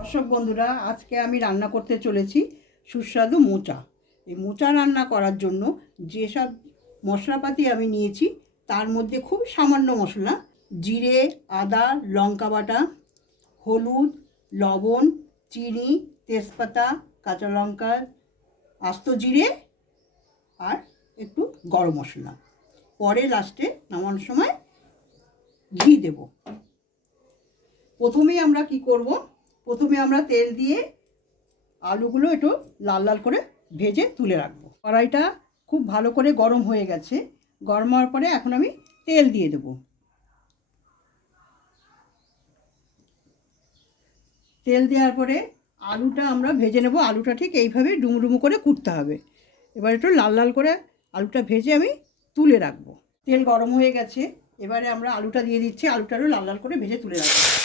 দর্শক বন্ধুরা, আজকে আমি রান্না করতে চলেছি সুস্বাদু মোচা। এই মোচা রান্না করার জন্য যেসব মশলাপাতি আমি নিয়েছি, তার মধ্যে খুব সামান্য মশলা, জিরে, আদা, লঙ্কা বাটা, হলুদ, লবণ, চিনি, তেজপাতা, কাঁচা লঙ্কা, আস্ত জিরে আর একটু গরম মশলা। পরে লাস্টে নামানোর সময় ঘি দেব। প্রথমেই আমরা কি করব? প্রথমে আমরা তেল দিয়ে আলুগুলো একটু লাল লাল করে ভেজে তুলে রাখব। কড়াইটা খুব ভালো করে গরম হয়ে গেছে। গরম হওয়ার পরে এখন আমি তেল দিয়ে দেব। তেল দেওয়ার পরে আলুটা আমরা ভেজে নেব। আলুটা ঠিক এইভাবে ডুমু ডুমু করে কুটতে হবে। এবার একটু লাল লাল করে আলুটা ভেজে আমি তুলে রাখব। তেল গরম হয়ে গেছে। এবারে আমরা আলুটা দিয়ে দিচ্ছি। আলুটারও লাল লাল করে ভেজে তুলে রাখব।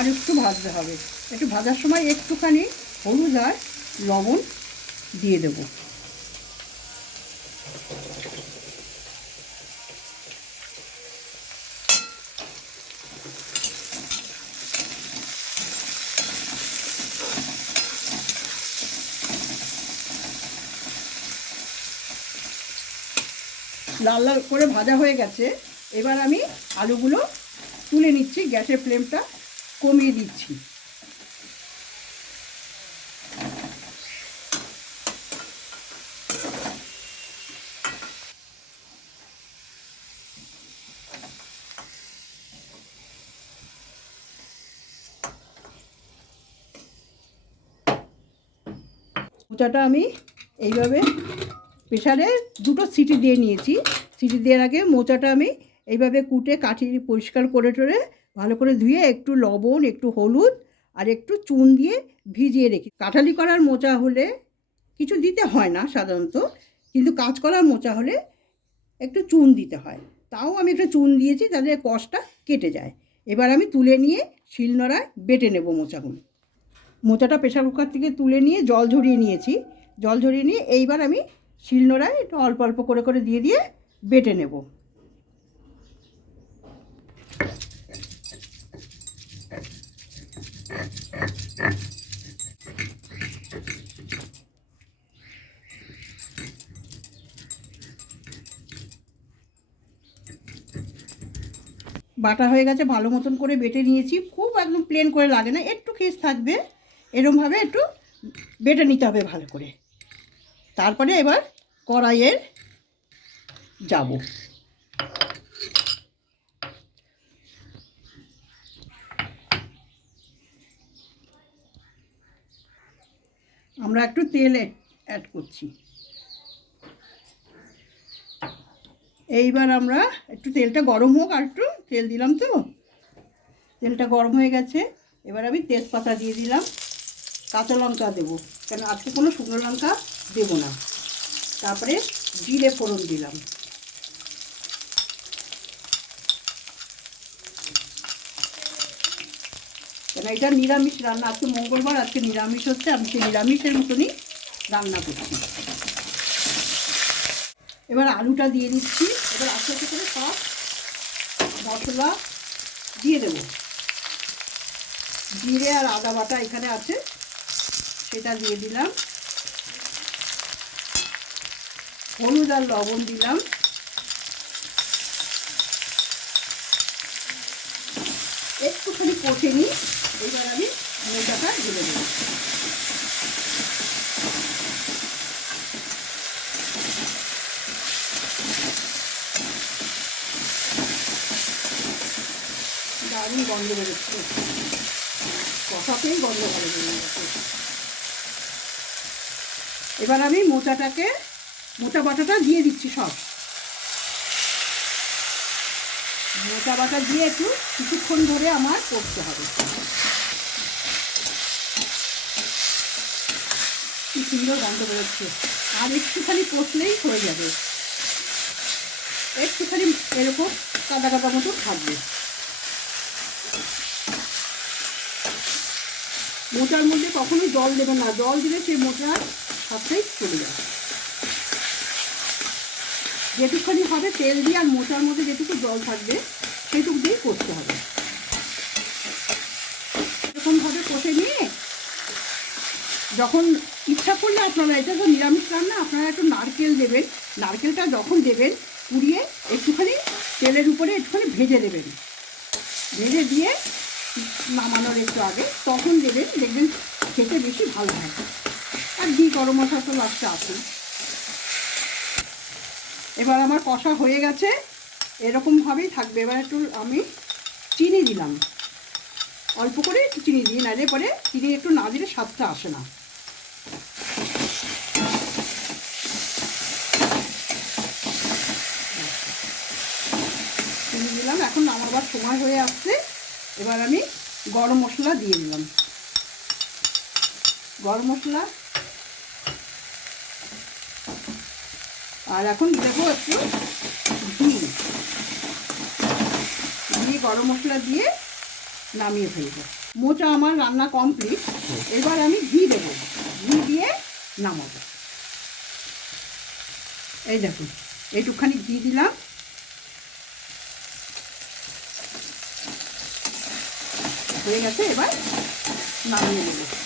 আর একটু ভাজতে হবে। একটু ভাজার সময় একটুখানি হলুদ আর লবণ দিয়ে দেব। লাল লাল করে ভাজা হয়ে গেছে। এবার আমি আলুগুলো তুলে নিচ্ছি গ্যাসের ফ্লেমটা। কমিয়ে দিচ্ছি। মোচাটা আমি এইভাবে প্রেশারে দুটো সিটি দিয়ে নিয়েছি। সিটি দেওয়ার আগে মোচাটা আমি এইভাবে কুটে কাঠি পরিষ্কার করে টরে ভালো করে ধুয়ে একটু লবণ, একটু হলুদ আর একটু চুন দিয়ে ভিজিয়ে রেখি, কাঁঠালি করার মোচা হলে কিছু দিতে হয় না সাধারণত, কিন্তু কাঁচকলার মোচা হলে একটু চুন দিতে হয়। তাও আমি একটু চুন দিয়েছি তাদের কষটা কেটে যায়। এবার আমি তুলে নিয়ে শিলনোড়ায় বেটে নেব মোচাগুলো। মোচাটা প্রেশার কুকার থেকে তুলে নিয়ে জল ঝরিয়ে নিয়েছি। জল ঝরিয়ে নিয়ে এইবার আমি শিলনোড়ায় একটু অল্প অল্প করে করে দিয়ে দিয়ে বেটে নেব। বাটা হয়ে গেছে, ভালো মতন করে বেটে নিয়েছি। খুব একদম প্লেন করে লাগে না, একটু খেস থাকবে। এরমভাবে একটু বেটে নিতে হবে ভালো করে। তারপরে এবার কড়াইয়ের যাব। আমরা একটু তেল অ্যাড করছি। এইবার আমরা একটু তেলটা গরম হোক আর একটু তেল দিলাম তো। তেলটা গরম হয়ে গেছে। এবার আমি তেজপাতা দিয়ে দিলাম। কাঁচা লঙ্কা দেবো। কেন আজকে কোনো শুকনো লঙ্কা দেবো না। তারপরে জিরে ফোড়ন দিলাম। কেন এটা নিরামিষ রান্না। আজকে মঙ্গলবার, আজকে নিরামিষ হচ্ছে। আমি সেই নিরামিষের মতনই রান্না করছি। এবার আলুটা দিয়ে দিচ্ছি। এবার আস্তে আস্তে করে সব মশলা দিয়ে দেব। জিরে আর আদা বাটা এখানে আছে, সেটা দিয়ে দিলাম। হলুদ আর লবণ দিলাম। একটুখানি কষে নিই, এবার আমি মোটাটা ঢেলে দেবো। দারুণ গন্ধ বেরোচ্ছে। কষাতেই গন্ধ বেরিয়ে গেছে এবার আমি মোচাটাকে মোটা বাটাটা দিয়ে দিচ্ছি সব। মোটা বাটা দিয়ে একটু কিছুক্ষণ ধরে আমার করতে হবে। কি সুন্দর গন্ধ বেরোচ্ছে। আর একটুখানি কষলেই হয়ে যাবে। একটুখানি এরকম কাদা কাদা মতো থাকবে। মোচার মধ্যে কখনোই জল দেবেন না। জল দিলে সেই মোচার সাথেই চলে যায়। যেটুকখানি হবে তেল দিয়ে আর মোচার মধ্যে যেটুকু জল থাকবে সেটুকু দিয়েই করতে হবে। এরকমভাবে কষে নিয়ে যখন ইচ্ছা করলে আপনারা এটা তো নিরামিষ রান্না, আপনারা একটু নারকেল দেবেন। নারকেলটা যখন দেবেন, পুড়িয়ে একটুখানি তেলের উপরে একটুখানি ভেজে দেবেন। ভেজে দিয়ে নামানোর একটু আগে, তখন দেবেন, দেখবেন খেতে বেশি ভালো হয়। আর ঘি গরম মশলা তো লাস্টে আছে। এবার আমার কষা হয়ে গেছে। এরকমভাবেই থাকবে। এবার একটু আমি চিনি দিলাম। অল্প করে একটু চিনি দিই নাহলে পরে চিনি একটু না দিলে স্বাদটা আসে না। চিনি দিলাম, এখন নামাবার সময় হয়ে আসছে। এবার আমি গরম মশলা দিয়ে দিলাম। গরম মশলা। আর এখন দেবো একটু ঘি। ঘি, গরম মশলা দিয়ে নামিয়ে ফেলব। মোচা আমার রান্না কমপ্লিট। এবার আমি ঘি দেবো। ঘি দিয়ে নামাবো। এই দেখুন, এইটুকখানি ঘি দিলাম। হয়ে গেছে এবার নামিয়ে নেব।